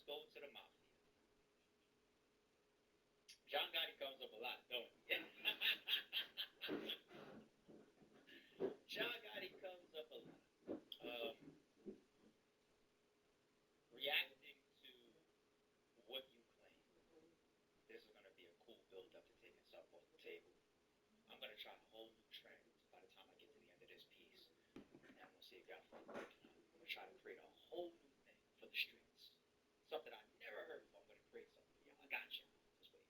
let's go to the mafia. John Gotti comes up a lot, don't he? John Gotti comes up a lot. Reacting to what you claim. This is going to be a cool build up to taking something off the table. I'm going to try a whole new trend by the time I get to the end of this piece. And I'm going to see if y'all feel working on it. I'm going to try to create a whole new thing for the streets. Something I never heard of. I'm going to create something for y'all. I got y'all. Just wait.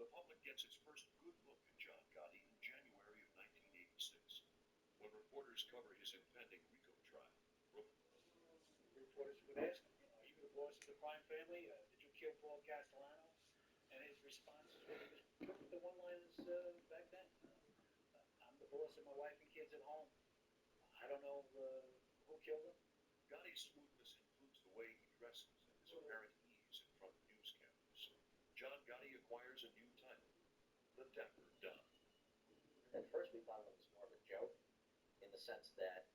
The public gets its first good look at John Gotti in January of 1986, when reporters cover his impending RICO trial. Reporters would ask him, are you the boss of the crime family? Did you kill Paul Castellano? And his response is the one-liners back then. I'm the boss of my wife and kids at home. I don't know who killed them. Gotti's smoothness includes the way he dresses and his apparent ease in front of news cameras. John Gotti acquires a new title, the Dapper Don. At first we thought of him as more of a joke, in the sense that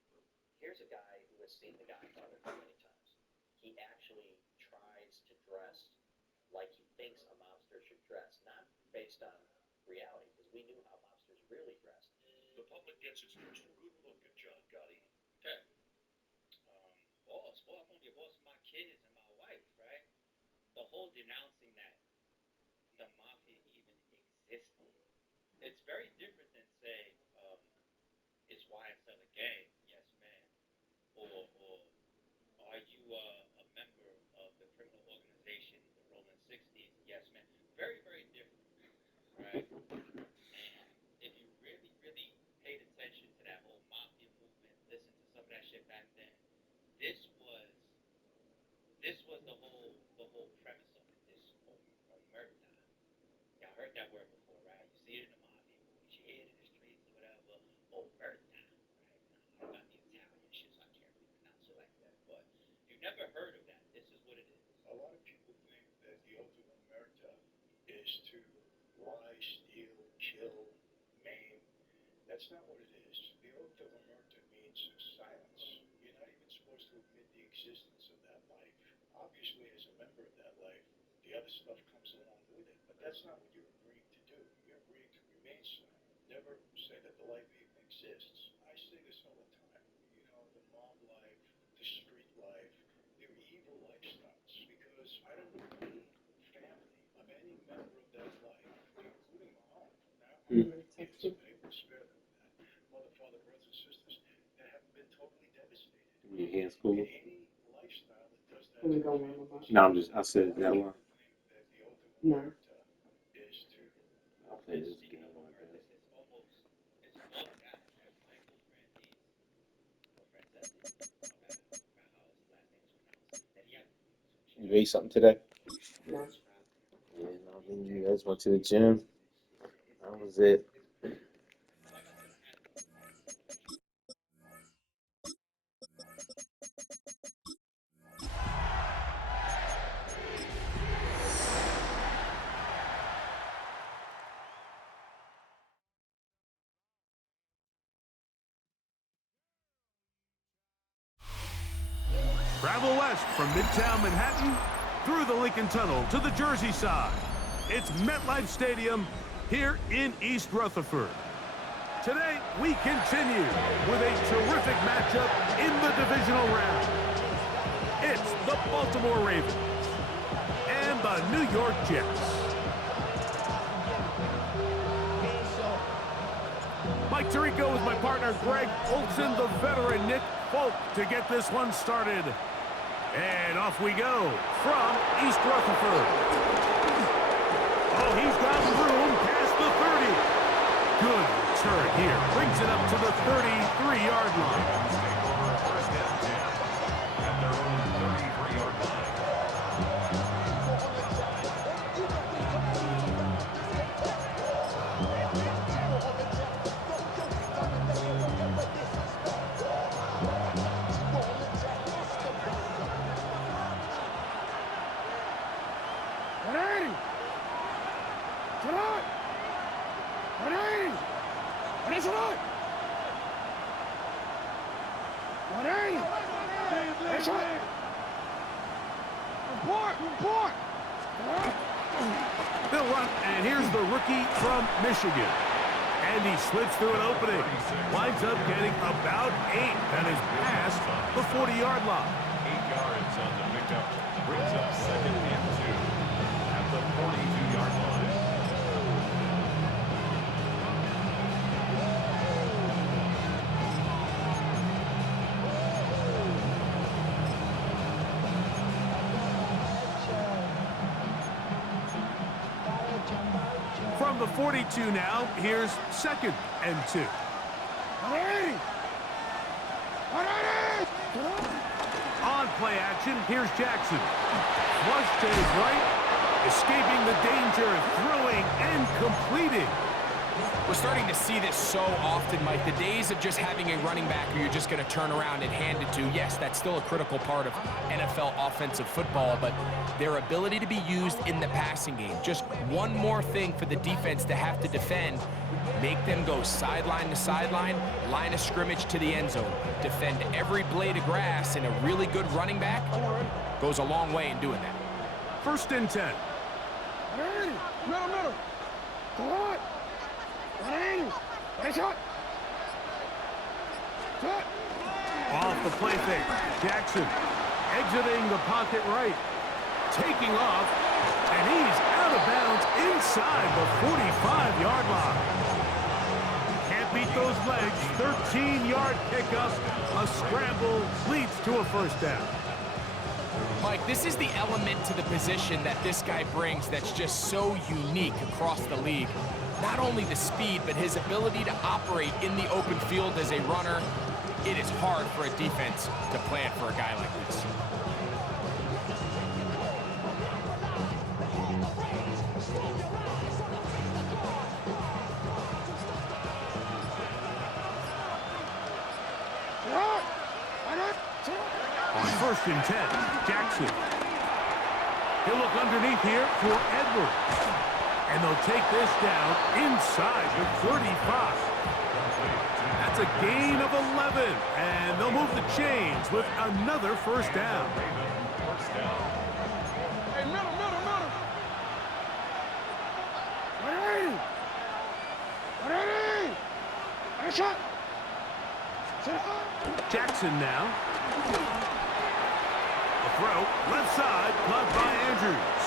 here's a guy who has seen The Godfather many times. He actually tries to dress like he thinks a mobster should dress, not based on reality, because we knew how mobsters really dressed. The public gets its first good look at John Gotti. Okay. Boss, I'm going to be a boss of my kids and my wife, right? The whole denouncing that the mafia even existed. It's very different than, say, is YSL a gang? Yes, ma'am. Or are you a member of the criminal organization, the Rolling 60s? Yes, ma'am. Very, very different, right? And if you really, really paid attention to that whole mafia movement, listen to some of that shit back then, this was the whole premise of it, this omerta. Y'all heard that word before, right? You see it in the mafia movies, you hear it in the streets or whatever. Omerta, right? Now, I'm not the Italian shit, so I can't really pronounce it like that. But if you've never heard of that, this is what it is. A lot of people think that the ultimate omerta is to lie, steal, kill, maim. That's not what it is. The ultimate omerta means silence. You're not even supposed to admit the existence of that life. Obviously, as a member of that life, the other stuff comes along with it. But that's not what you're agreeing to do. You're agreeing to remain silent. Never say that the life even exists. I say this all the time. You know, the mob life, the street life, they're evil lifestyles. Because I don't know any family of any member of that life, including my own. Now, if it's able to spare them that. Mother, father, brothers, and sisters that have been totally devastated. Your hands cool? Any lifestyle that does that. No, I said that one. No. I'll play this again like that. It's all that. Michael Franzese, or Franzese, how his last name is pronounced. You ate something today? No. Yeah, no, then you guys went to the gym. That was it. Travel west from Midtown Manhattan through the Lincoln Tunnel to the Jersey side. It's MetLife Stadium here in East Rutherford. Today, we continue with a terrific matchup in the divisional round. It's the Baltimore Ravens and the New York Jets. Mike Tirico with my partner Greg Olson, the veteran Nick Folk to get this one started. And off we go from East Rutherford. Oh, he's got room past the 30. Good return here. Brings it up to the 33-yard line. They'll run, and here's the rookie from Michigan. And he slips through an opening. Winds up getting about 8. That is past the 40-yard line. 8 yards on the pickup. Brings up 2nd and 2 at the 42-yard line. From the 42 now, here's 2nd and 2. On play action, here's Jackson. Flush to his right, escaping the danger, throwing and completing. We're starting to see this so often, Mike. The days of just having a running back who you're just going to turn around and hand it to, yes, that's still a critical part of NFL offensive football, but their ability to be used in the passing game, just one more thing for the defense to have to defend, make them go sideline to sideline, line of scrimmage to the end zone, defend every blade of grass, and a really good running back goes a long way in doing that. 1st and 10. Middle. Come on. Off the play fake, Jackson exiting the pocket right, taking off, and he's out of bounds inside the 45-yard line. Can't beat those legs. 13-yard pickup. A scramble leads to a 1st down. Mike, this is the element to the position that this guy brings that's just so unique across the league. Not only the speed, but his ability to operate in the open field as a runner. It is hard for a defense to plan for a guy like this. On 1st and 10, Jackson. He'll look underneath here for Edwards. And they'll take this down inside the 35. That's a gain of 11. And they'll move the chains with another 1st down. Hey, middle. Shot. Jackson now. A throw, left side, caught by Andrews.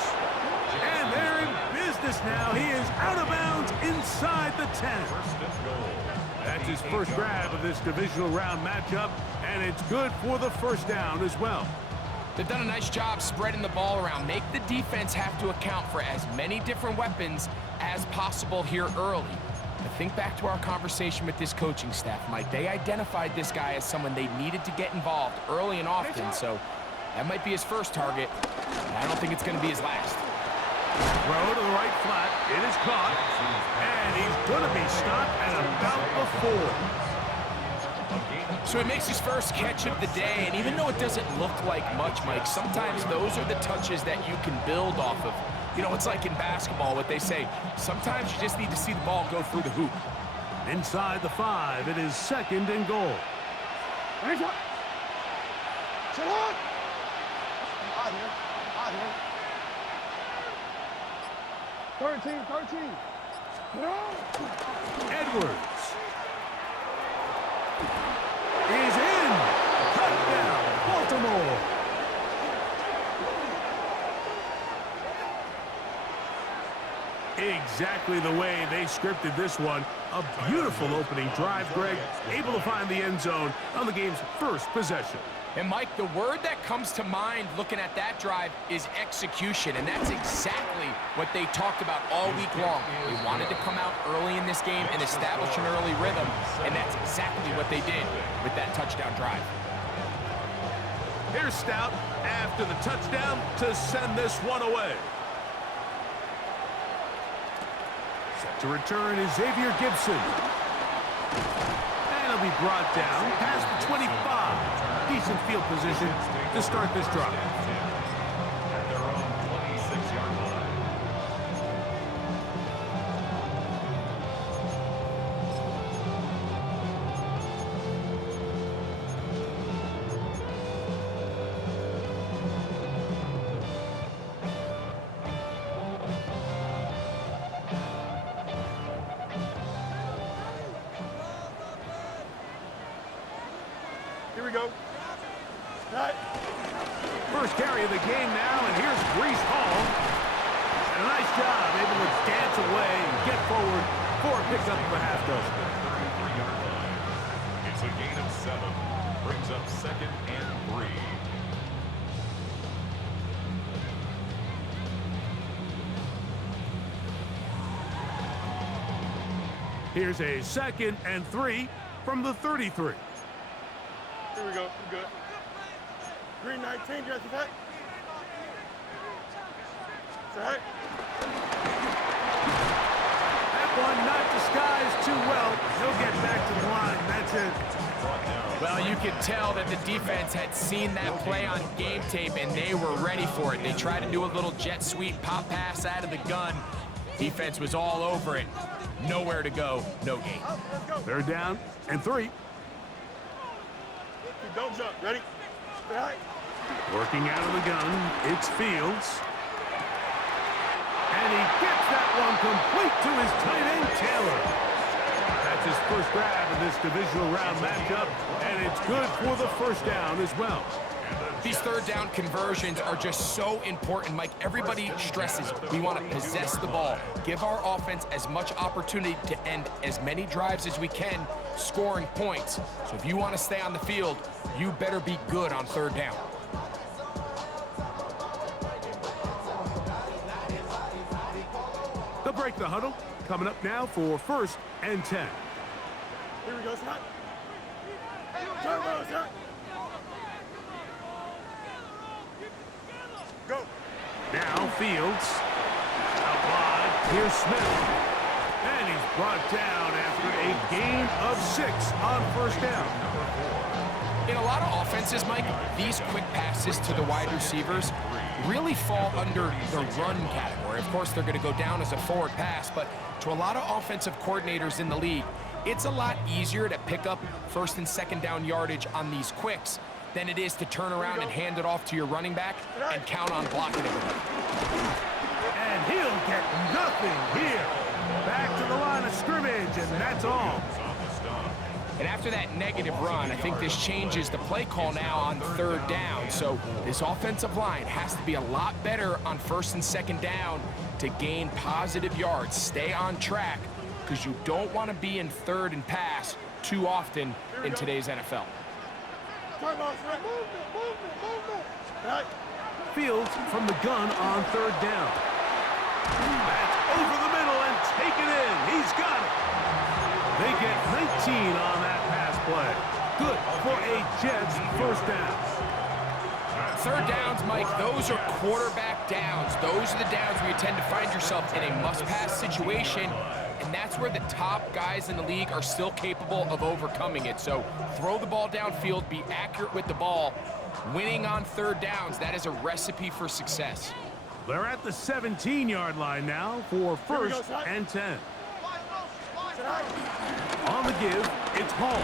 And they're in business now. He is out of bounds inside the 10. That's his first grab of this divisional round matchup, and it's good for the 1st down as well. They've done a nice job spreading the ball around. Make the defense have to account for as many different weapons as possible here early. But think back to our conversation with this coaching staff, Mike. They identified this guy as someone they needed to get involved early and often, so that might be his first target. I don't think it's going to be his last. Throw to the right flat. It is caught. And he's going to be stopped at about the 4. So he makes his first catch of the day, and even though it doesn't look like much, Mike, sometimes those are the touches that you can build off of. You know, it's like in basketball, what they say, sometimes you just need to see the ball go through the hoop. Inside the 5, it is 2nd and goal. Sit on. Out here. 13. Edwards is in. Touchdown, Baltimore. Exactly the way they scripted this one. A beautiful opening drive, Greg. Able to find the end zone on the game's first possession. And, Mike, the word that comes to mind looking at that drive is execution, and that's exactly what they talked about all week long. They wanted to come out early in this game and establish an early rhythm, and that's exactly what they did with that touchdown drive. Here's Stout after the touchdown to send this one away. Set to return is Xavier Gibson. And he'll be brought down past the 25. Decent field position to start this drive. At their own 26-yard line. Here we go. Right. First carry of the game now, and here's Brees Hall. And a nice job, able to dance away and get forward for a pickup of a half dozen. 33-yard line. It's a gain of 7. Brings up 2nd and 3. Here's a 2nd and 3 from the 33. Here we go. We're good. Green 19, Jesse Tech. Set. That one not disguised too well. He'll get back to the line. That's it. Well, you could tell that the defense had seen that play on game tape, and they were ready for it. They tried to do a little jet sweep pop pass out of the gun. Defense was all over it. Nowhere to go, no gain. Let's go. 3rd down and 3. Don't jump. Ready? Right. Working out of the gun, it's Fields. And he gets that one complete to his tight end, Taylor. That's his first grab in this divisional round matchup, and it's good for the first down as well. These 3rd down conversions are just so important, Mike. Everybody stresses we want to possess the ball, give our offense as much opportunity to end as many drives as we can, scoring points. So if you want to stay on the field, you better be good on 3rd down. They'll break the huddle. Coming up now for 1st and 10. Here we go, Scott. Turbo, Scott. Go. Now Fields. Out wide. Here's Smith. And he's brought down after a gain of 6 on 1st down. In a lot of offenses, Mike, these quick passes to the wide receivers really fall under the run category. Of course, they're going to go down as a forward pass, but to a lot of offensive coordinators in the league, it's a lot easier to pick up 1st and 2nd down yardage on these quicks than it is to turn around and hand it off to your running back and count on blocking everybody. And he'll get nothing here. Back to the line of scrimmage, and that's all. And after that negative run, I think this changes the play call now on 3rd down. So this offensive line has to be a lot better on 1st and 2nd down to gain positive yards. Stay on track, because you don't want to be in 3rd and pass too often in today's NFL. Turbo, Scott. Movement. Right. Fields from the gun on 3rd down. That's over the middle and taken in. He's got it. They get 19 on that pass play. Good for a Jets 1st down. 3rd downs, Mike, those are quarterback downs. Those are the downs where you tend to find yourself in a must-pass situation, and that's where the top guys in the league are still capable of overcoming it. So throw the ball downfield, be accurate with the ball. Winning on 3rd downs, that is a recipe for success. They're at the 17-yard line now for 1st and 10. On the give, it's Hall.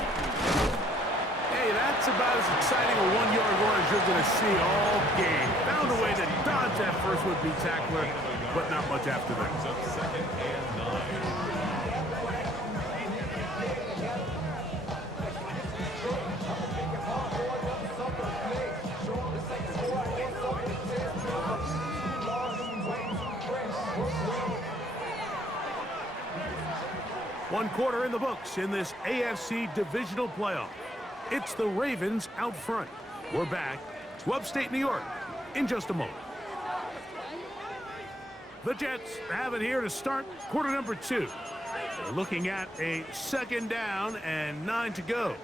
Hey, that's about as exciting a 1-yard run as you're going to see all game. Found a way to dodge that first would-be tackler, but not much after that. 2nd and 9. One quarter in the books in this AFC divisional playoff. It's the Ravens out front. We're back to upstate New York in just a moment. The Jets have it here to start quarter number 2. They're looking at a 2nd down and 9 to go.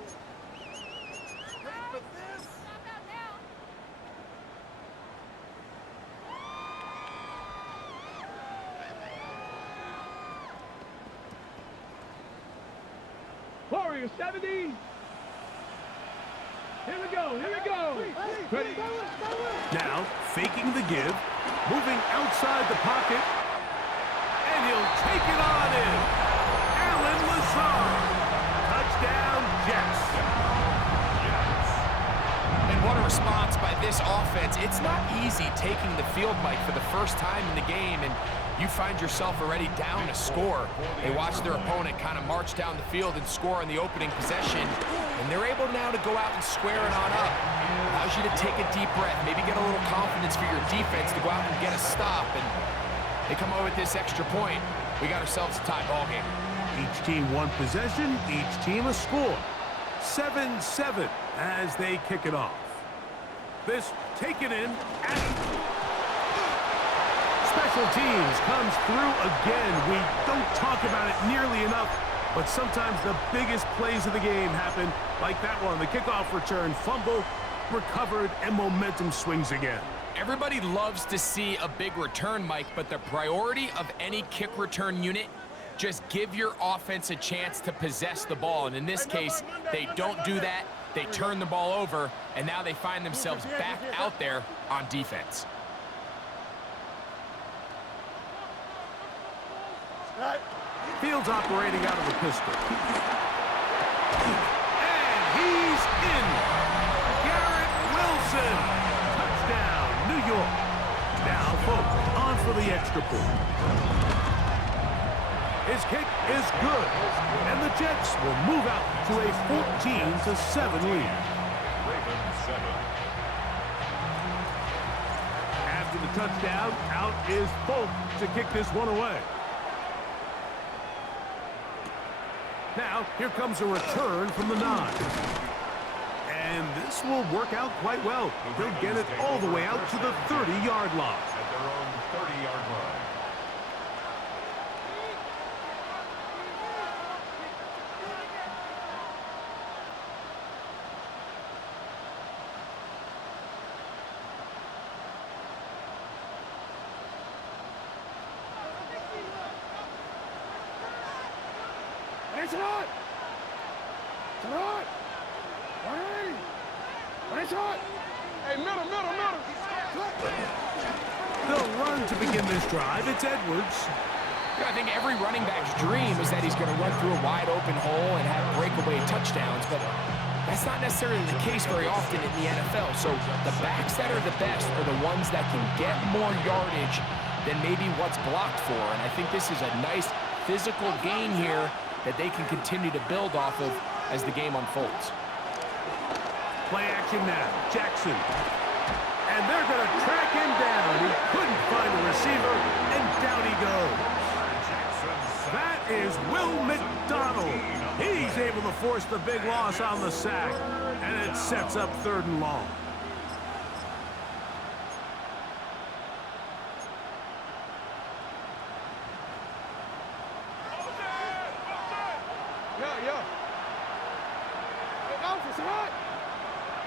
Warrior 70. Here we go. Ready? Now, faking the give, moving outside the pocket, and he'll take it on in. Allen Lazard. Touchdown, Jets. And what a response by this offense. It's not easy taking the field, Mike, for the first time in the game, and you find yourself already down a score. They watch their opponent kind of march down the field and score on the opening possession, and they're able now to go out and square it on up. Allows you to take a deep breath, maybe get a little confidence for your defense to go out and get a stop, and they come away with this extra point. We got ourselves a tie ball game. Each team one possession, each team a score. 7-7 as they kick it off. This taken in at special teams comes through again. We don't talk about it nearly enough, but sometimes the biggest plays of the game happen like that one. The kickoff return, fumble, recovered, and momentum swings again. Everybody loves to see a big return, Mike, but the priority of any kick return unit, just give your offense a chance to possess the ball. And in this case, they don't do that. They turn the ball over, and now they find themselves back out there on defense. Fields operating out of the pistol. And he's in. Garrett Wilson. Touchdown, New York. Now, folks, on for the extra point. His kick is good, and the Jets will move out to a 14-7 lead. Ravens 7. After the touchdown, out is Folk to kick this one away. Now, here comes a return from the 9. And this will work out quite well. He'll get it all the way out to the 30-yard line. At their own 30-yard line. It's hot! It's hot! Hey! It's hot! Hey, middle! They'll run to begin this drive. It's Edwards. I think every running back's dream is that he's going to run through a wide open hole and have breakaway touchdowns, but that's not necessarily the case very often in the NFL. So the backs that are the best are the ones that can get more yardage than maybe what's blocked for. And I think this is a nice physical gain here that they can continue to build off of as the game unfolds. Play action now. Jackson. And they're going to track him down. He couldn't find the receiver, and down he goes. That is Will McDonald. He's able to force the big loss on the sack, and it sets up 3rd and long. Yeah. Hey, Alpha, it's hot!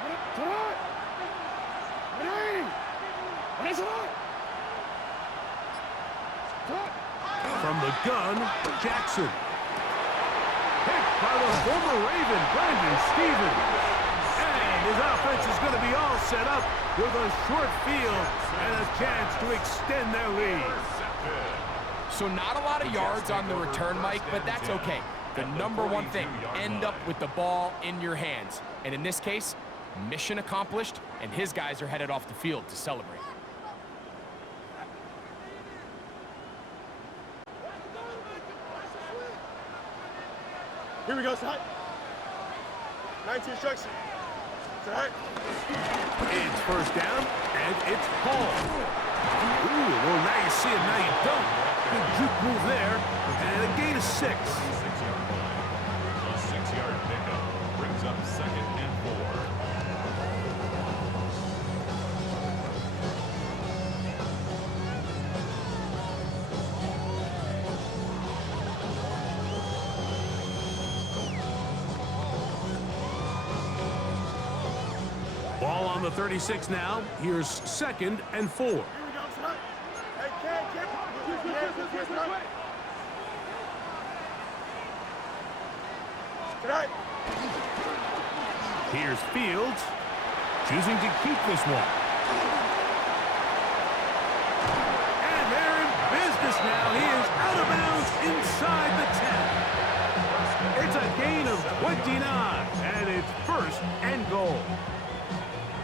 It's hot! Hey! It's hot! It's hot! From the gun, Jackson. Hit by the former Raven, Brandon Stevens. And his offense is going to be all set up with a short field and a chance to extend their lead. So not a lot of yards on the return, Mike, but that's okay. The number one thing, end up with the ball in your hands. And in this case, mission accomplished, and his guys are headed off the field to celebrate. Here we go, Side. 19 instruction. Side. It's first down, and it's Paul. Ooh, well, now you see him, now you don't. Good juke move there, and a gain of 6. A 6-yard pickup brings up 2nd and 4. Ball on the 36 now. Here's 2nd and 4. Here we go, Side. Hey, Cam. Tonight. Here's Fields, choosing to keep this one. And they're in business now. He is out of bounds inside the 10. It's a gain of 29, and it's 1st and goal.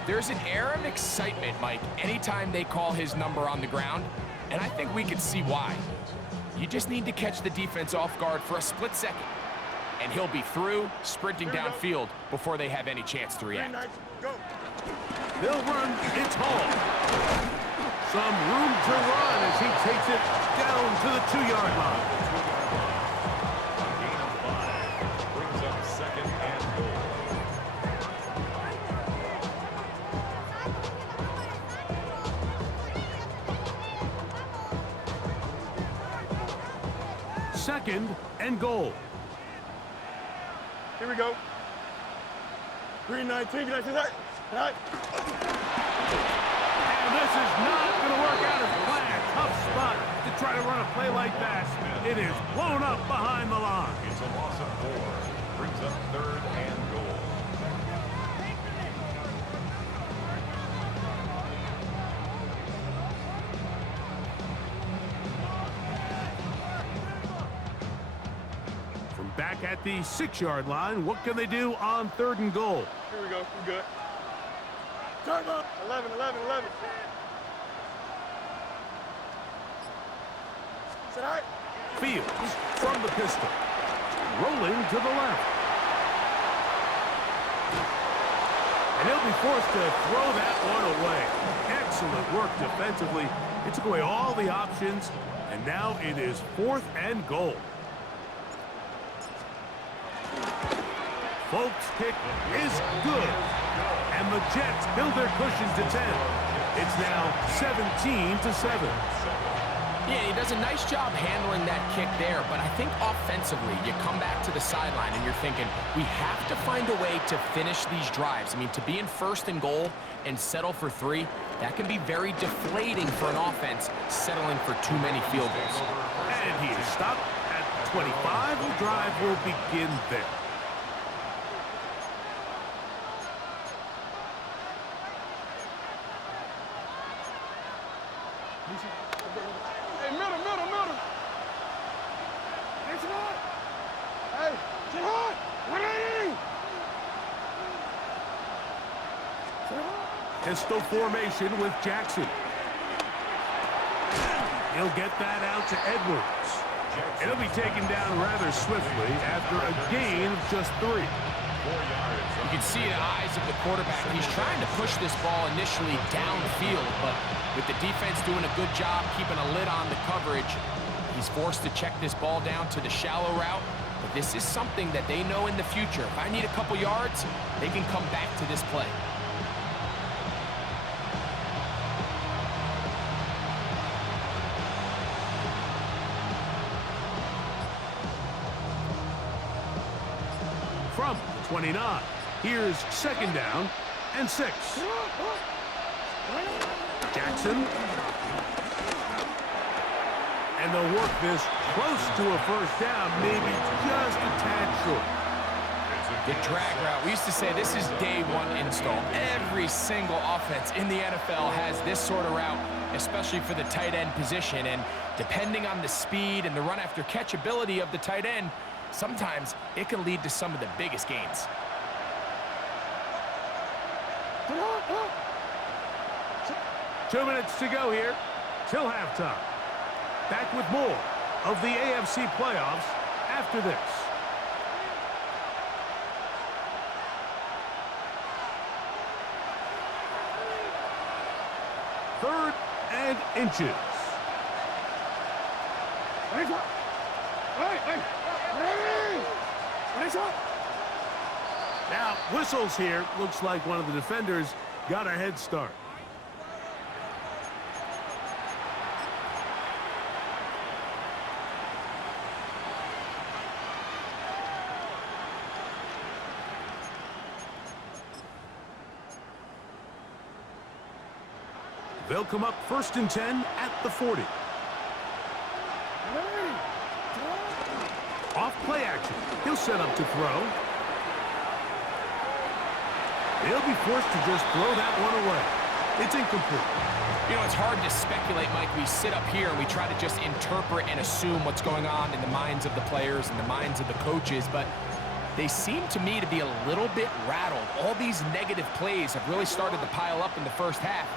There's an air of excitement, Mike, anytime they call his number on the ground. And I think we can see why. You just need to catch the defense off guard for a split second, and he'll be through, sprinting downfield before they have any chance to react. Go. They'll run. It's Hall. Some room to run as he takes it down to the 2-yard line. A gain of 5 brings up second and goal. Second and goal. Here we go. Green 19. Can I see that? Right. And this is not going to work out as planned. Tough spot to try to run a play like that. It is blown up behind the line. It's a loss of 4. Brings up third and goal. From back at the 6-yard line, what can they do on 3rd and goal? Here we go. We're good. Time up. 11, 11, 11. Is that all right? Fields from the pistol. Rolling to the left. And he'll be forced to throw that one away. Excellent work defensively. It took away all the options, and now it is 4th and goal. Folks' kick is good. And the Jets build their cushion to 10. It's now 17-7. Yeah, he does a nice job handling that kick there, but I think offensively, you come back to the sideline and you're thinking, we have to find a way to finish these drives. I mean, to be in 1st and goal and settle for 3, that can be very deflating for an offense settling for too many field goals. And he is stopped at 25. The drive will begin there. Hey, middle. Hey, sit hard. Hey, sit hard. 180. Pistol formation with Jackson. He'll get that out to Edwards. It'll be taken down rather swiftly after a gain of just 3. 4 yards. You can see the eyes of the quarterback. He's trying to push this ball initially downfield, but with the defense doing a good job keeping a lid on the coverage, he's forced to check this ball down to the shallow route. But this is something that they know in the future. If I need a couple yards, they can come back to this play. From the 29, here's 2nd down and 6. Jackson. And they'll work this close to a 1st down, maybe just a tad short. The drag route. We used to say this is day 1 install. Every single offense in the NFL has this sort of route, especially for the tight end position. And depending on the speed and the run after catch ability of the tight end, sometimes it can lead to some of the biggest gains. Two minutes to go here till halftime. Back with more of the AFC playoffs after this. Third and inches. Now, whistles here. Looks like one of the defenders got a head start. They'll come up 1st and 10 at the 40. Off play action. He'll set up to throw. He'll be forced to just throw that one away. It's incomplete. You know, it's hard to speculate, Mike. We sit up here and we try to just interpret and assume what's going on in the minds of the players and the minds of the coaches, but they seem to me to be a little bit rattled. All these negative plays have really started to pile up in the first half.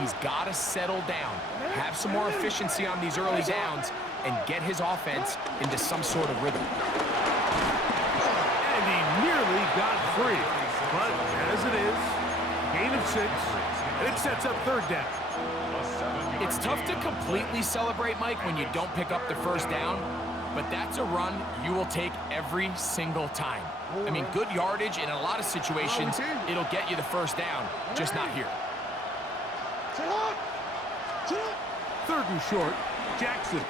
He's got to settle down, have some more efficiency on these early downs, and get his offense into some sort of rhythm. And he nearly got free. But as it is, gain of 6, and it sets up third down. It's tough to completely celebrate, Mike, when you don't pick up the first down, but that's a run you will take every single time. I mean, good yardage, and in a lot of situations, it'll get you the first down, just not here. Third and short, Jackson.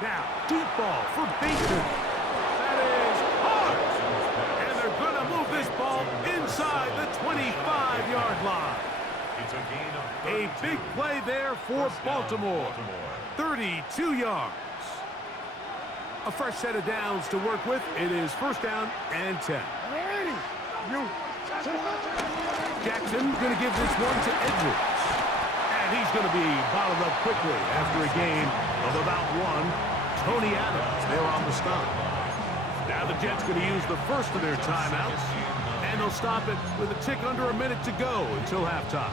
Now, deep ball for Bateman. That is hard. And they're going to move this ball inside the 25-yard line. It's a gain of A big play there for Baltimore. 32 yards. A fresh set of downs to work with. It is first down and 10. Jackson going to give this one to Edwards. And he's going to be bottled up quickly after a gain of about 1. Tony Adams there on the stop. Now the Jets going to use the first of their timeouts. And they'll stop it with a tick under a minute to go until halftime.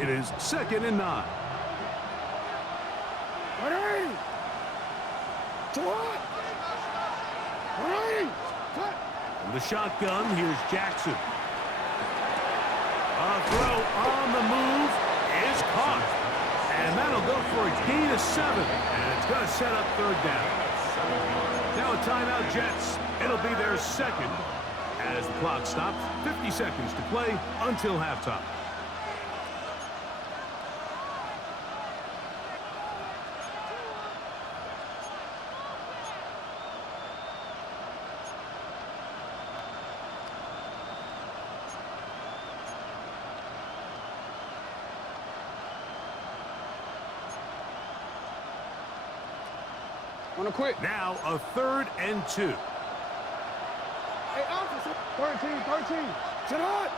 It is 2nd and 9. From the shotgun, here's Jackson. A throw on the move is caught. And that'll go for a gain of 7. And it's going to set up third down. Now a timeout, Jets. It'll be their second as the clock stops. 50 seconds to play until halftime. Now a 3rd and 2. Hey, officer. 13. Sit hot.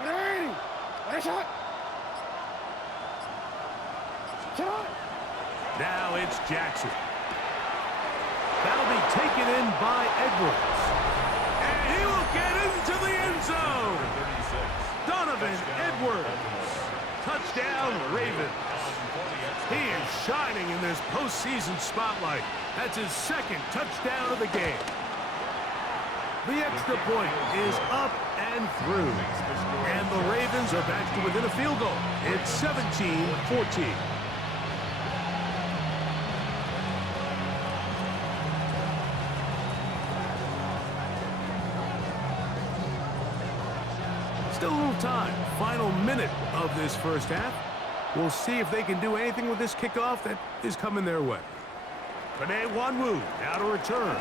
180. What a shot. Sit hot. Now it's Jackson. That'll be taken in by Edwards. And he will get into the end zone. Donovan Edwards. Touchdown, Ravens. He is shining in this postseason spotlight. That's his 2nd touchdown of the game. The extra point is up and through. And the Ravens are back to within a field goal. It's 17-14. Still a little time. Final minute of this first half. We'll see if they can do anything with this kickoff that is coming their way. Panay Wanwu now to return.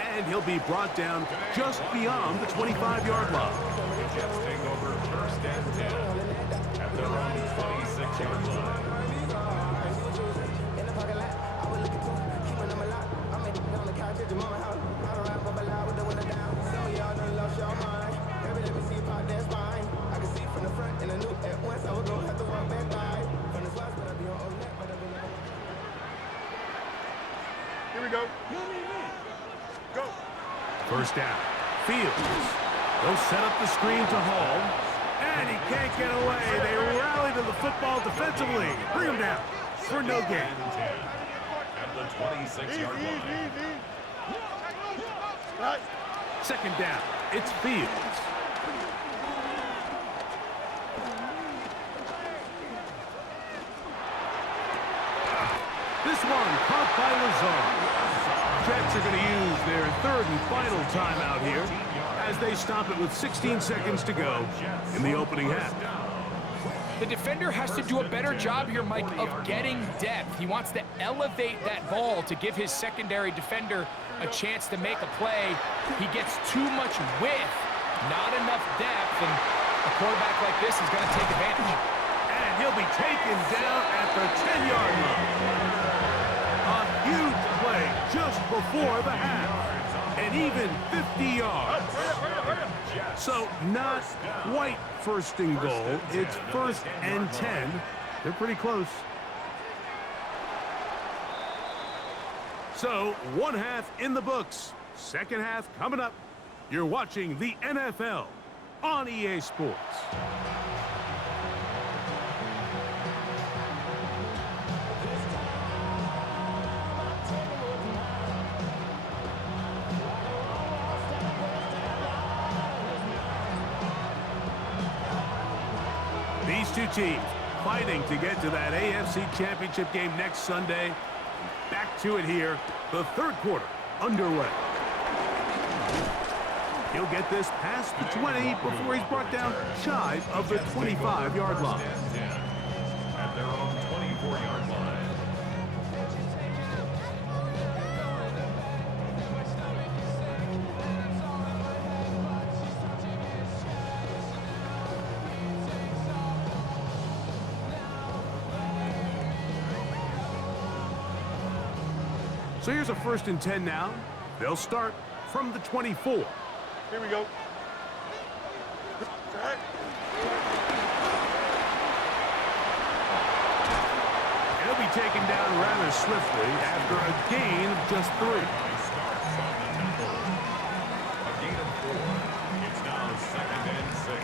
And he'll be brought down just beyond the 25-yard line. The Jets take over first and 10 at their own 26-yard line. Here we go. Go. First down. Fields. They'll set up the screen to Hall. And he can't get away. They rally to the football defensively. Bring him down for no gain. At the 26-yard line. Right. Second down. It's Fields. This one caught by Lazard. Jets are going to use their 3rd and final timeout here as they stop it with 16 seconds to go in the opening half. The defender has to do a better job here, Mike, of getting depth. He wants to elevate that ball to give his secondary defender a chance to make a play. He gets too much width, not enough depth, and a quarterback like this is going to take advantage. And he'll be taken down at the 10-yard line. A huge play just before for the half. An even 50 yards. So not quite first and goal. It's 1st and 10. They're pretty close. So, one half in the books. Second half coming up. You're watching the NFL on EA Sports. These two teams fighting to get to that AFC Championship game next Sunday. Back to it here, the third quarter underway. He'll get this past the 20 before he's brought down shy of the 25-yard line. At their own 24-yard line. So here's a 1st and 10 now. They'll start from the 24. Here we go. He'll be taken down rather swiftly after a gain of just 3. A gain of 4. It's now 2nd and 6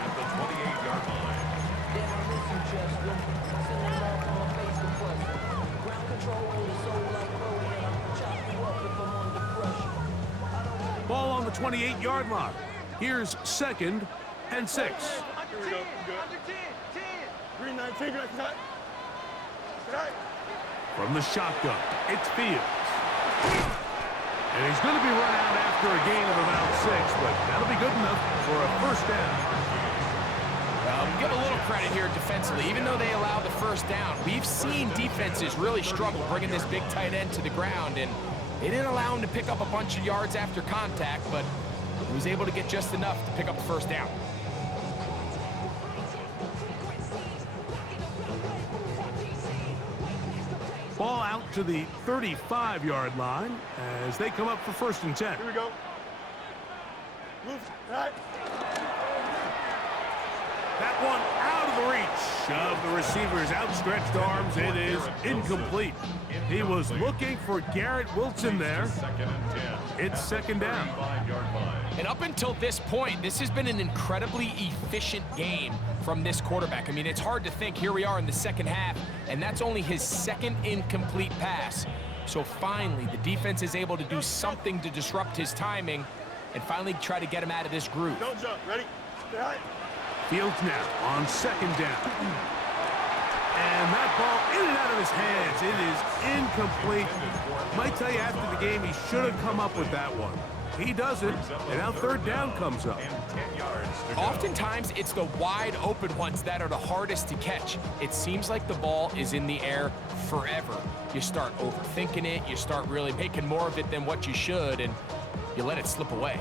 at the 28-yard line. Ball on the 28-yard line. Here's 2nd and 6. Here we go. Green 19, cut. From the shotgun, it's Fields. And he's going to be run out after a gain of about 6, but that'll be good enough for a 1st down. Give a little credit here defensively. Even though they allow the 1st down, we've seen defenses really struggle bringing this big tight end to the ground, and they didn't allow him to pick up a bunch of yards after contact, but he was able to get just enough to pick up the 1st down. Ball out to the 35-yard line as they come up for 1st and 10. Here we go. Move. Right. That one out of the reach of the receiver's outstretched arms. It is incomplete. He was looking for Garrett Wilson there. 2nd and 10. It's 2nd down. 35-yard line. And up until this point, this has been an incredibly efficient game from this quarterback. I mean, it's hard to think. Here we are in the 2nd half, and that's only his 2nd incomplete pass. So finally, the defense is able to do something to disrupt his timing and finally try to get him out of this groove. Don't jump. Ready? Right. Fields now on 2nd down. And that ball in and out of his hands. It is incomplete. Might tell you after the game he should have come up with that one. He doesn't, and now 3rd down comes up. Oftentimes, it's the wide open ones that are the hardest to catch. It seems like the ball is in the air forever. You start overthinking it, you start really making more of it than what you should, and you let it slip away.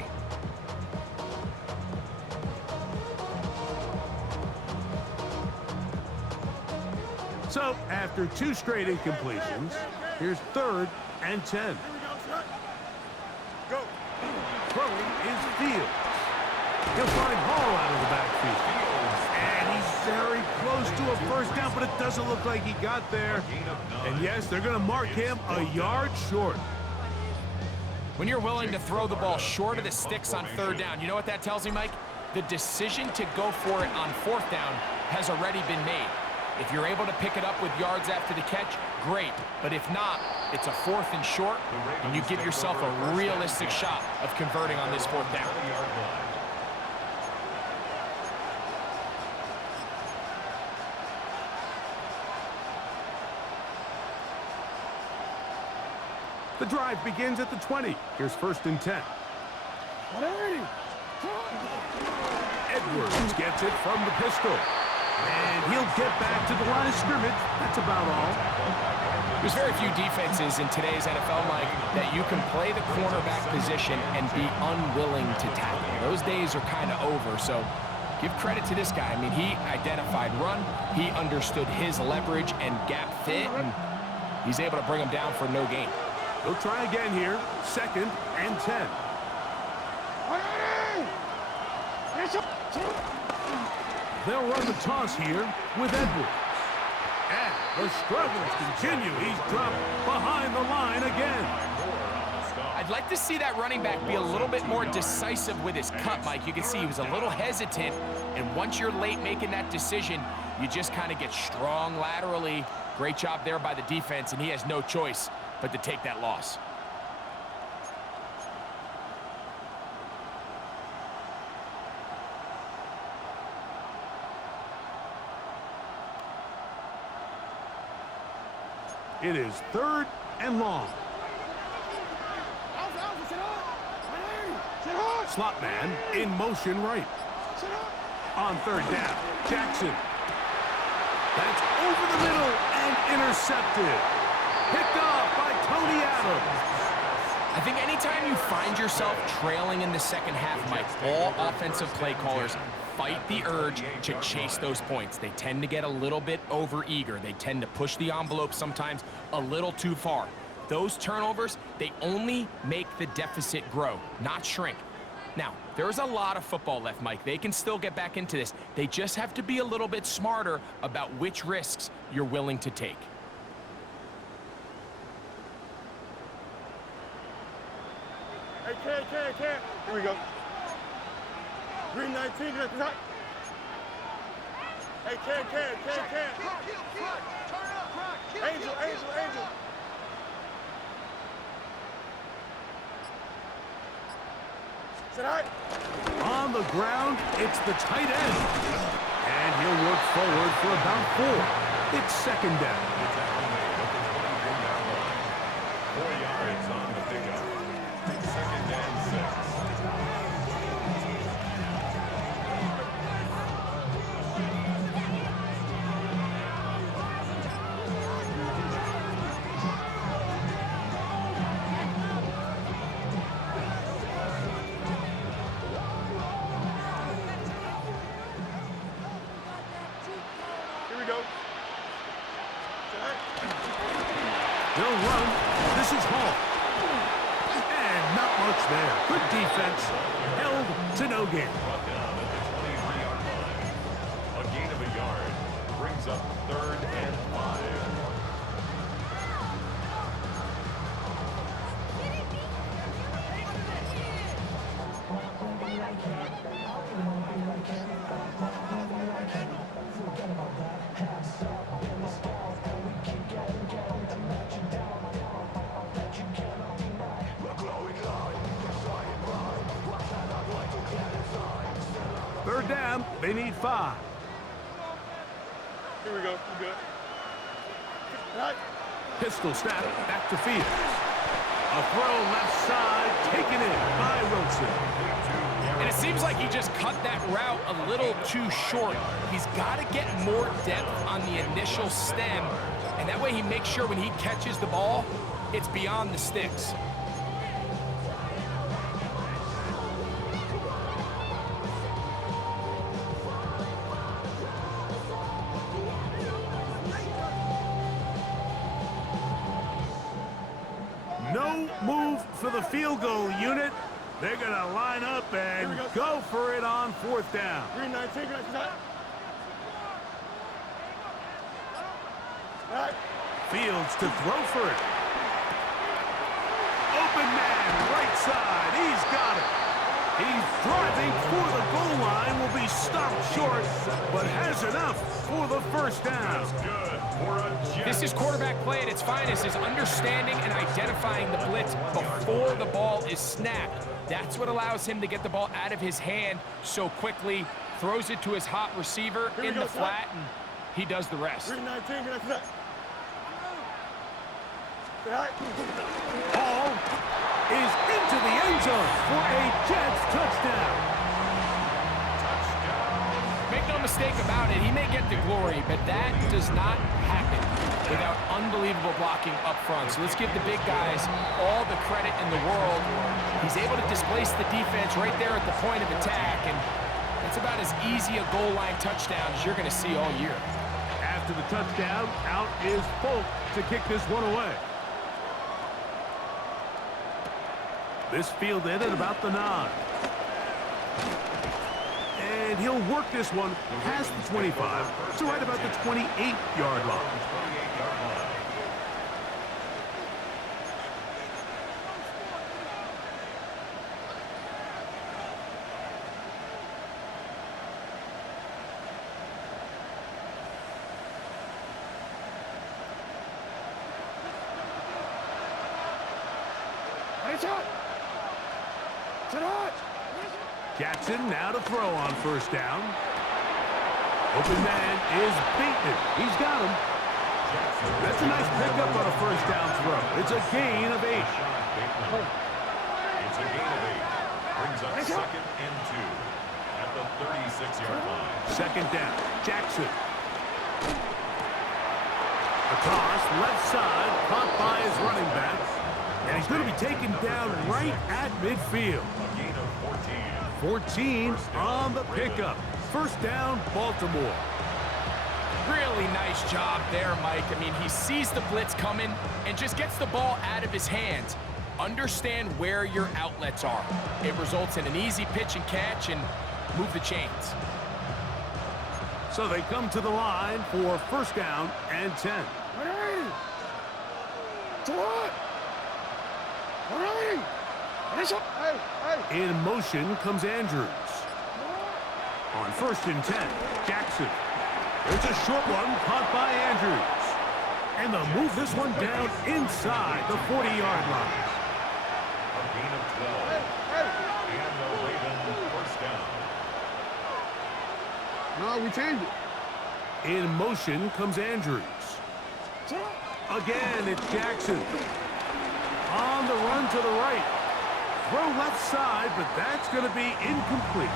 So, after 2 straight incompletions, here's 3rd and 10. Here we go, shot. Go. Throwing is Fields. He'll find Hall out of the backfield. And he's very close to a 1st down, but it doesn't look like he got there. And yes, they're going to mark him a yard short. When you're willing to throw the ball short of the sticks on 3rd down, you know what that tells me, Mike? The decision to go for it on 4th down has already been made. If you're able to pick it up with yards after the catch, great. But if not, it's a 4th and short, and you give yourself a realistic shot of converting on this 4th down. The drive begins at the 20. Here's 1st and 10. Edwards gets it from the pistol. And he'll get back to the line of scrimmage. That's about all. There's very few defenses in today's NFL, Mike, that you can play the cornerback position and be unwilling to tackle. Those days are kind of over, so give credit to this guy. I mean, he identified run, he understood his leverage and gap fit, and he's able to bring him down for no gain. He'll try again here. 2nd and 10. They'll run the toss here with Edwards. And the struggles continue. He's dropped behind the line again. I'd like to see that running back be a little bit more decisive with his cut, Mike. You can see he was a little hesitant, and once you're late making that decision, you just kind of get strong laterally. Great job there by the defense, and he has no choice but to take that loss. It is 3rd and long. Slot man in motion right. On 3rd down, Jackson. That's over the middle and intercepted. Picked off by Tony Adams. I think anytime you find yourself trailing in the second half, Mike, all offensive play callers fight the urge to chase those points. They tend to get a little bit over-eager. They tend to push the envelope sometimes a little too far. Those turnovers, they only make the deficit grow, not shrink. Now, there's a lot of football left, Mike. They can still get back into this. They just have to be a little bit smarter about which risks you're willing to take. Hey, Ken. Here we go. Green 19, get up. Hey, Ken. Angel. On the ground, it's the tight end. And he'll work forward for about 4. It's 2nd down. 4 yards on the pickup. 2nd and 6. They'll run. This is Hall. And not much there. Good defense. Held to no gain. Brought down at the 23-yard line. A gain of a yard brings up 3rd and 5. Third down, they need 5. Here we go. We good. Pistol snap back to Fields. A throw left side taken in by Wilson. And it seems like he just cut that route a little too short. He's got to get more depth on the initial stem, and that way he makes sure when he catches the ball, it's beyond the sticks. No move for the field goal unit. They're going to line up and go for it on 4th down. Green 19, Fields to throw for it. Open man, right side. He's got it. He's driving for the goal line. Will be stopped short, but has enough for the 1st down. Good for a jet. This is quarterback play at its finest, is understanding and identifying the blitz before the ball is snapped. That's what allows him to get the ball out of his hand so quickly, throws it to his hot receiver in the flat, and he does the rest. Green 19, Ball is into the end zone for a Jets touchdown. Make no mistake about it, he may get the glory, but that does not happen without unbelievable blocking up front. So let's give the big guys all the credit in the world. He's able to displace the defense right there at the point of attack, and it's about as easy a goal line touchdown as you're going to see all year. After the touchdown, out is Folk to kick this one away. This fielded at about the 9. And he'll work this one past the 25 to right about the 28-yard line. Jackson now to throw on first down. Open man is Bateman. He's got him. That's a nice pickup on a first down throw. It's a gain of 8. It's a gain of 8. Brings up 2nd and 2 at the 36-yard line. Second down. Jackson. A toss left side, caught by his running back. And he's going to be taken down right at midfield. A gain of 14 on the pickup. First down, Baltimore. Really nice job there, Mike. I mean, he sees the blitz coming and just gets the ball out of his hands. Understand where your outlets are. It results in an easy pitch and catch and move the chains. So they come to the line for first down and 10. In motion comes Andrews. On first and 10, Jackson. It's a short one caught by Andrews. And they'll move this one down inside the 40-yard line. A gain of 12. And the Ravens first down. No, we changed it. In motion comes Andrews. Again, it's Jackson. On the run to the right. Throw left side, but that's going to be incomplete.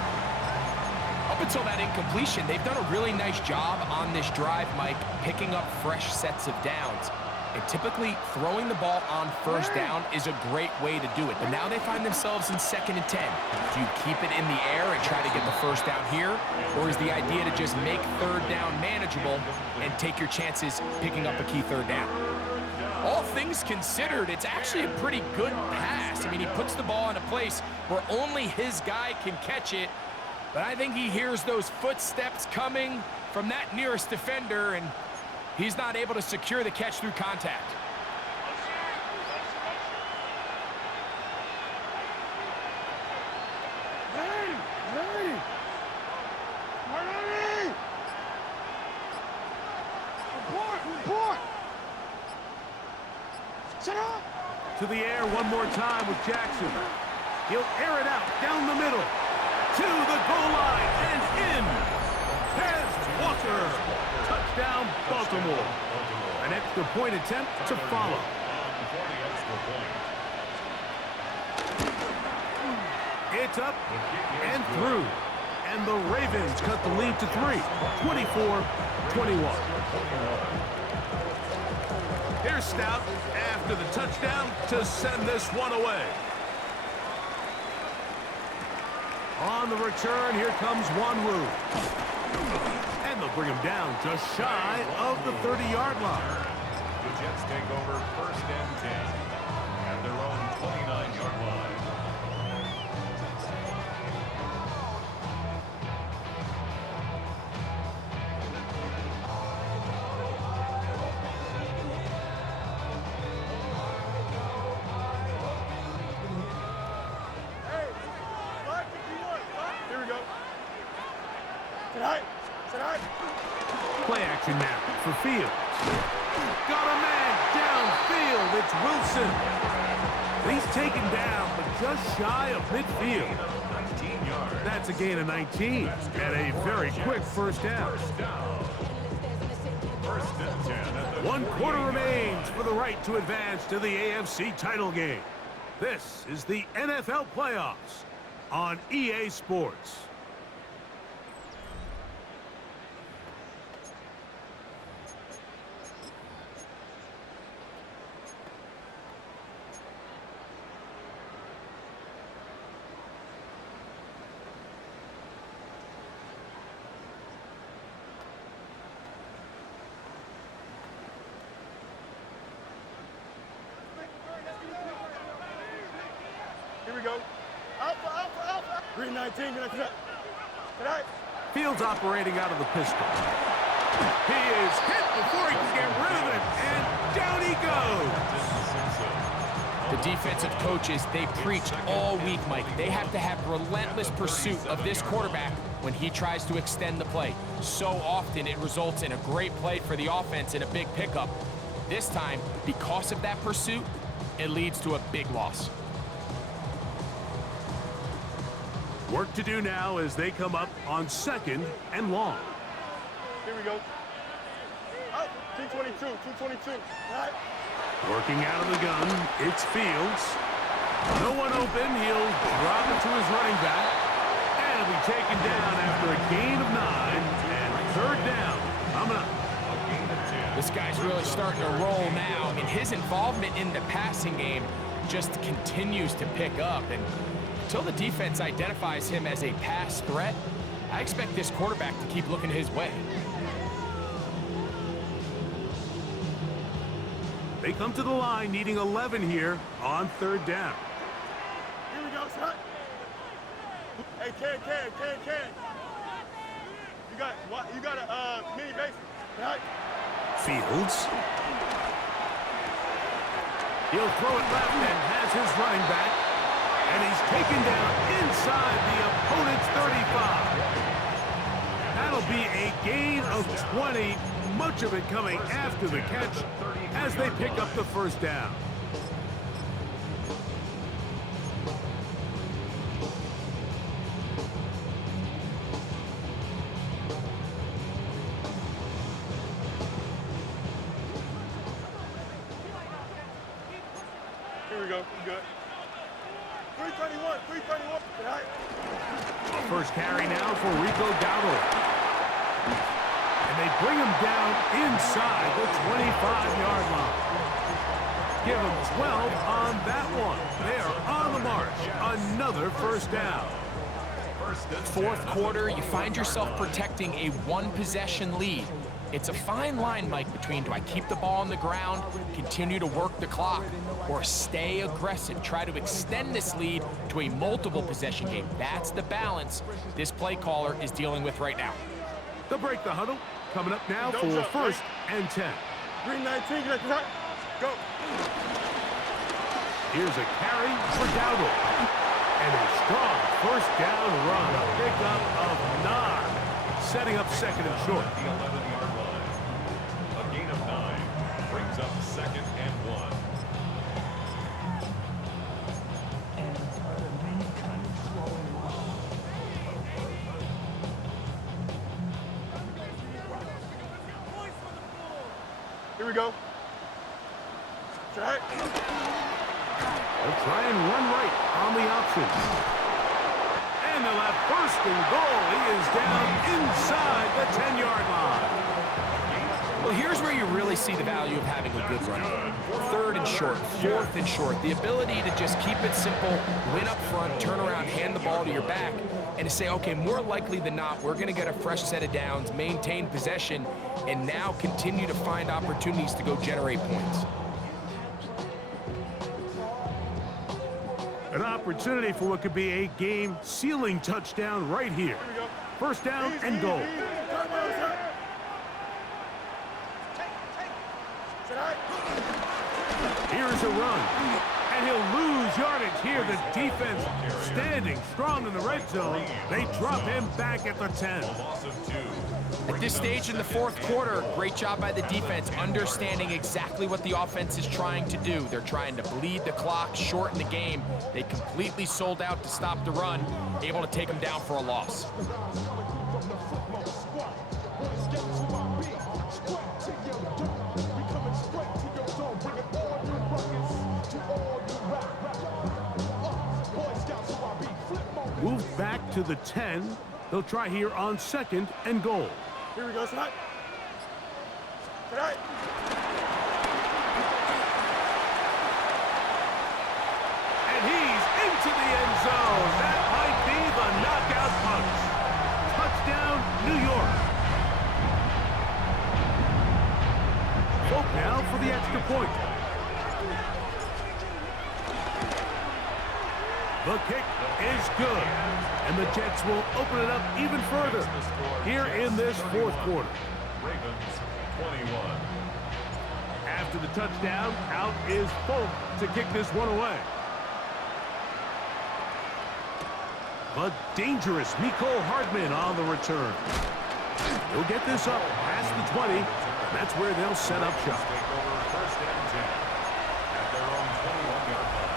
Up until that incompletion, they've done a really nice job on this drive, Mike, picking up fresh sets of downs. And typically, throwing the ball on first down is a great way to do it. But now they find themselves in 2nd and 10. Do you keep it in the air and try to get the first down here? Or is the idea to just make third down manageable and take your chances picking up a key third down? All things considered, it's actually a pretty good pass. I mean, he puts the ball in a place where only his guy can catch it. But I think he hears those footsteps coming from that nearest defender, and he's not able to secure the catch through contact. To the air one more time with Jackson. He'll air it out down the middle. To the goal line and in. Tez Walker. Touchdown, Baltimore. An extra point attempt to follow. It's up and through. And the Ravens cut the lead to 3. 24-21. Here's Stout after the touchdown to send this one away. On the return, here comes Wanwu. And they'll bring him down just shy of the 30-yard line. The Jets take over first and 10 at their own 29-yard line. Play action now for Fields. Got a man downfield. It's Wilson. He's taken down, but just shy of midfield. 19 yards. That's a gain of 19 and a very quick first down. First and 10 at the 1 quarter remains for the right to advance to the AFC title game. This is the NFL playoffs on EA Sports. Here we go. Alpha, alpha, alpha. Green 19, good night. Fields operating out of the pistol. He is hit before he can get rid of it, and down he goes. The defensive coaches, they preached all week, Mike. They have to have relentless pursuit of this quarterback when he tries to extend the play. So often it results in a great play for the offense and a big pickup. This time, because of that pursuit, it leads to a big loss. Work to do now as they come up on 2nd and long. Here we go. 222, 222. Right. Working out of the gun, it's Fields. No one open, he'll drop it to his running back. And he'll be taken down after a gain of 9 and 3rd down. Coming up. This guy's really starting to roll now. I mean, his involvement in the passing game just continues to pick up. And until the defense identifies him as a pass threat, I expect this quarterback to keep looking his way. They come to the line needing 11 here on 3rd down. Here we go, son. Hey, Ken. You got a mini base. Right. Fields. He'll throw it left and has his running back. And he's taken down inside the opponent's 35. That'll be a gain of 20, much of it coming after the catch as they pick up the 1st down. Here we go. Good. 331. Right. A first carry now for Rico Dowdle. And they bring him down inside the 25-yard line. Give him 12 on that one. They are on the march. Another 1st down. 4th quarter, you find yourself protecting a one-possession lead. It's a fine line, Mike, between do I keep the ball on the ground, continue to work the clock, or stay aggressive, try to extend this lead to a multiple possession game. That's the balance this play caller is dealing with right now. They'll break the huddle. Coming up now for 1st and 10. Green 19, go. Here's a carry for Dowdle. And a strong 1st down run. A pickup of 9. Setting up 2nd and short. The 11-yard line. A gain of 9 brings up 2nd and 1. Here we go. Right. They'll try and run right on the option. And they'll have 1st and goal. He is down inside the 10-yard line. Well, here's where you really see the value of having a good run. 3rd and short, 4th and short. The ability to just keep it simple, win up front, turn around, hand the ball to your back, and to say, okay, more likely than not, we're going to get a fresh set of downs, maintain possession, and now continue to find opportunities to go generate points. An opportunity for what could be a game-sealing touchdown right here. 1st down and goal. Here's a run, and he'll lose yardage here. The defense standing strong in the red zone. They drop him back at the 10. At this stage in the 4th quarter, great job by the defense, understanding exactly what the offense is trying to do. They're trying to bleed the clock, shorten the game. They completely sold out to stop the run, able to take them down for a loss. Moved back to the 10. They'll try here on 2nd and goal. Here we go, tonight. Tonight. And he's into the end zone. That might be the knockout punch. Touchdown, New York. Folk now for the extra point. The kick is good, and the Jets will open it up even further here in this fourth quarter. Ravens 21. After the touchdown, out is Folk to kick this one away. But dangerous Mecole Hardman on the return. He'll get this up past the 20. That's where they'll set up shop. Take over first and 10 at their own 21-yard line.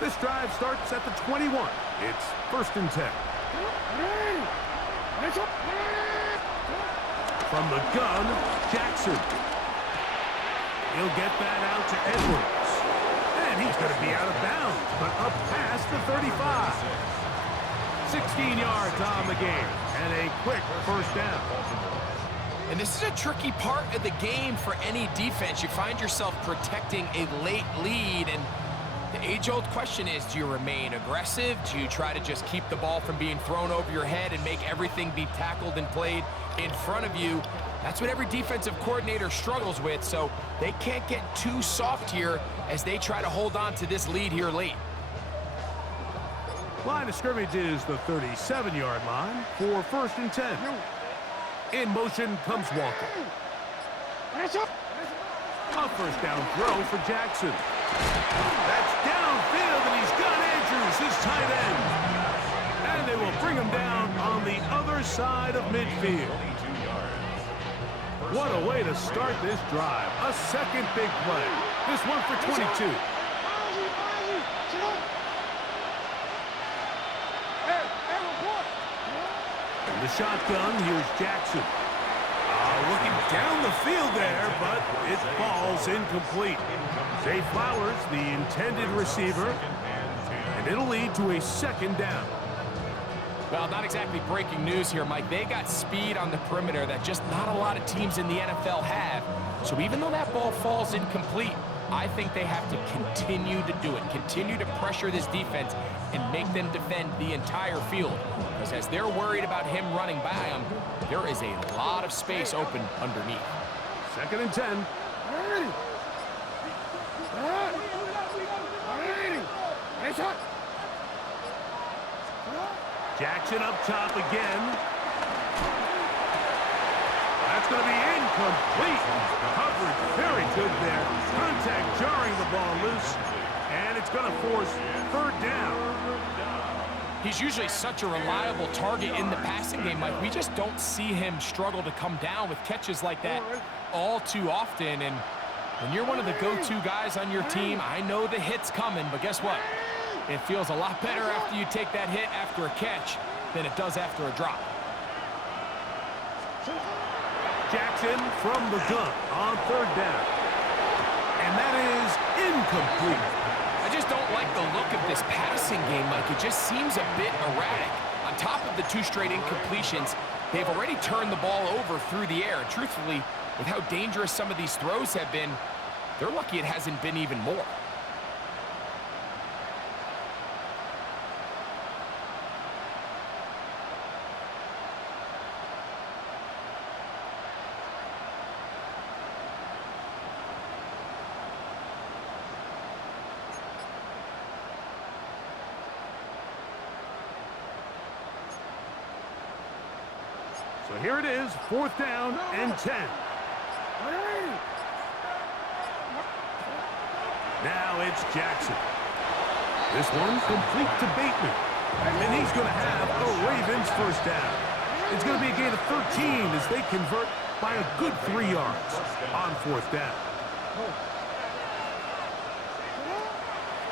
This drive starts at the 21. It's first and 10. From the gun, Jackson. He'll get that out to Edwards. And he's going to be out of bounds, but up past the 35. 16 yards on the game, and a quick first down. And this is a tricky part of the game for any defense. You find yourself protecting a late lead, and the age-old question is, do you remain aggressive? Do you try to just keep the ball from being thrown over your head and make everything be tackled and played in front of you? That's what every defensive coordinator struggles with, so they can't get too soft here as they try to hold on to this lead here late. Line of scrimmage is the 37-yard line for first and 10. In motion comes Walker. A first down throw for Jackson. That's downfield, and he's got Andrews, his tight end. And they will bring him down on the other side of midfield. What a way to start this drive. A second big play. This one for 22. In the shotgun, here's Jackson. Looking down the field there, but it falls incomplete. Zay Flowers, the intended receiver, and it'll lead to a second down. Well, not exactly breaking news here, Mike. They got speed on the perimeter that just not a lot of teams in the NFL have. So even though that ball falls incomplete, I think they have to continue to do it, continue to pressure this defense and make them defend the entire field. Because as they're worried about him running by them, there is a lot of space open underneath. Second and 10. Jackson up top again. That's going to be incomplete. Coverage very good there. Contact jarring the ball loose. And it's going to force third down. He's usually such a reliable target in the passing game, Mike. We just don't see him struggle to come down with catches like that all too often. And when you're one of the go-to guys on your team, I know the hit's coming, but guess what? It feels a lot better after you take that hit after a catch than it does after a drop. Jackson from the gun on third down. And that is incomplete. I just don't like the look of this passing game, Mike. It just seems a bit erratic. On top of the two straight incompletions, they've already turned the ball over through the air. And truthfully, with how dangerous some of these throws have been, they're lucky it hasn't been even more. So here it is, fourth down and 10. Now it's Jackson. This one complete to Bateman. And he's going to have a Ravens first down. It's going to be a gain of 13 as they convert by a good 3 yards on fourth down.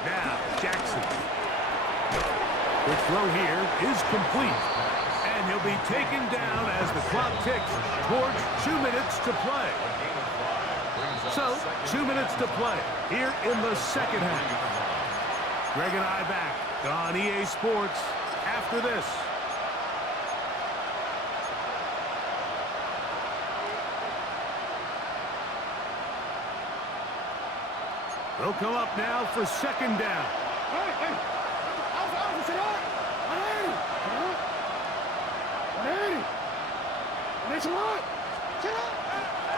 Now Jackson. The throw here is complete. And he'll be taken down as the clock ticks towards 2 minutes to play. So, 2 minutes to play here in the second half. Greg and I back on EA Sports after this. They'll come up now for second down.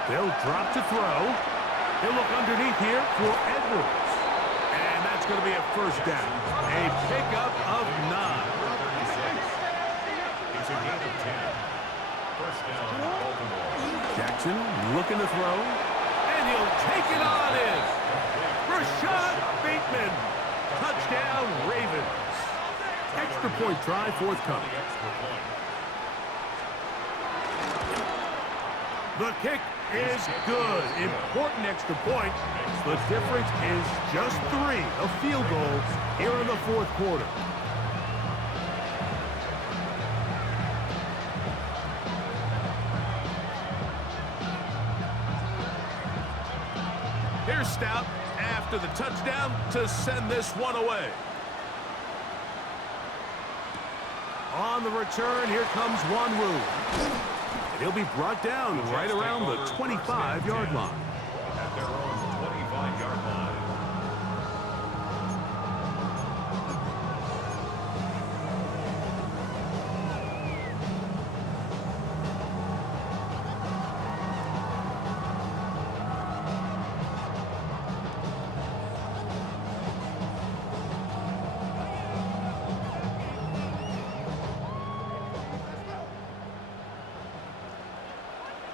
They'll drop to throw. He'll look underneath here for Edwards. And that's going to be a first down. A pickup of 9. It's a gain of 10. First down, Baltimore. Jackson looking to throw. And he'll take it on in. Rashad Bateman. Touchdown, Ravens. Extra point try forthcoming. Extra point. The kick is good. Important extra point. The difference is just 3. A field goal here in the fourth quarter. Here's Stout after the touchdown to send this one away. On the return, here comes Wanwu. He'll be brought down right around the 25-yard line. At their own 25-yard line.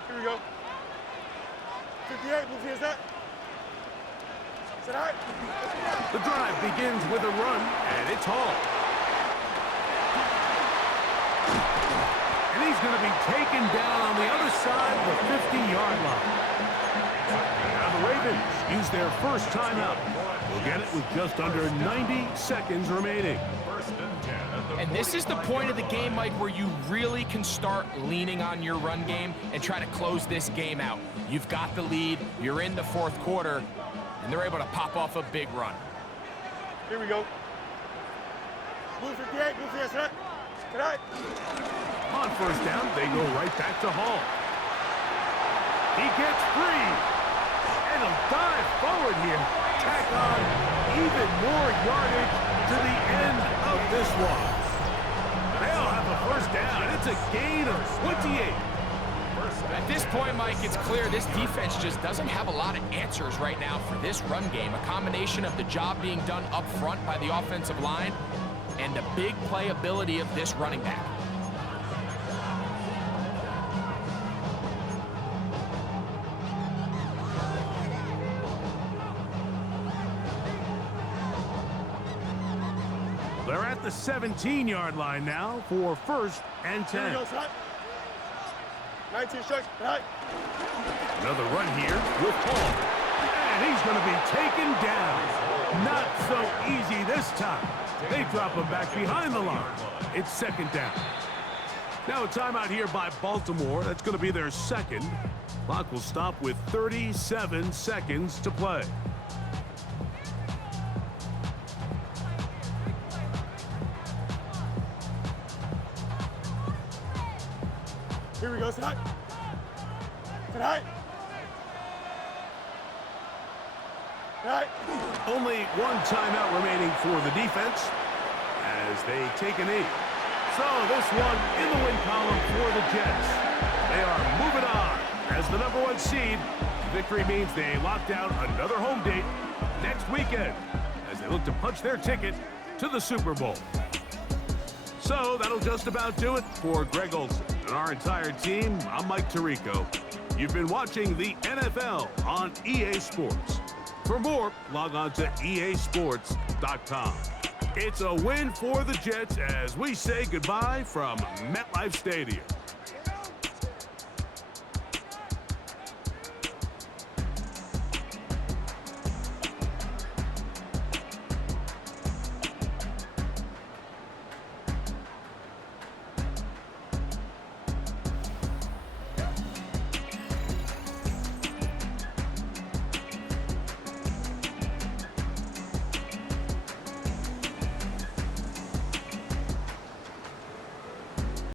Here we go. 58, move here, set. Set high. The drive begins with a run, and it's Hall. And he's going to be taken down on the other side of the 50-yard line. Now the Ravens use their first timeout. We'll get it with just under 90 seconds remaining. First and 10 at the And this is the 42 point of the game, Mike, where you really can start leaning on your run game and try to close this game out. You've got the lead, you're in the fourth quarter, and they're able to pop off a big run. Here we go. Move 58, move here, set. Set high. On first down, they go right back to Hall. He gets free, and he'll dive forward here. Tack on even more yardage to the end of this one. They'll have a first down. It's a gain of 28. At this point, Mike, it's clear this defense just doesn't have a lot of answers right now for this run game. A combination of the job being done up front by the offensive line and the big playability of this running back. They're at the 17-yard line now for first and Here 10. we go, set. 19 strikes, set high. Another run here with Hall. And he's going to be taken down. Not so easy this time. They drop him back behind the line. It's second down. Now a timeout here by Baltimore. That's going to be their second. Clock will stop with 37 seconds to play. Here we go, set high. Set high. Set high. Only one timeout remaining for the defense as they take a knee. So this one in the win column for the Jets. They are moving on as the #1 seed. Victory means they locked down another home date next weekend as they look to punch their ticket to the Super Bowl. So that'll just about do it for Greg Olson and our entire team. I'm Mike Tirico. You've been watching the NFL on EA Sports. For more, log on to easports.com. It's a win for the Jets as we say goodbye from MetLife Stadium.